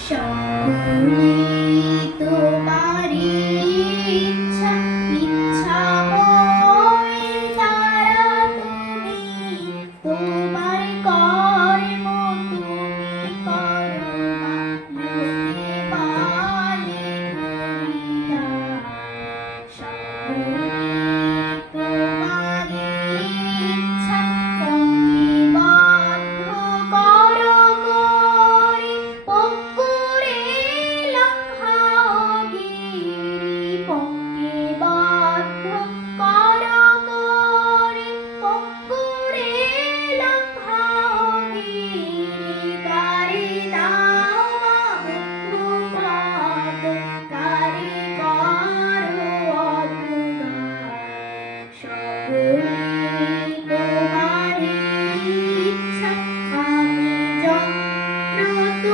সকলে তোমারি ইচ্ছা ইচ্ছাময় তারা তুমি তোমার কর্ম তুমি করো লোকে বলে করিয়া সকলে তোমারি ইচ্ছা পঙ্ক্তিবদ্ধ করো করি পঙ্কুরে লঙ্ঘাও গিরি পঙ্ক্তিবদ্ধ করো করি পঙ্কুরে লঙ্ঘাও গিরি কারি দাও বন্ধু পদ কারি করো অধুগায় সকলে তোমারি ইচ্ছা আমি যত্ন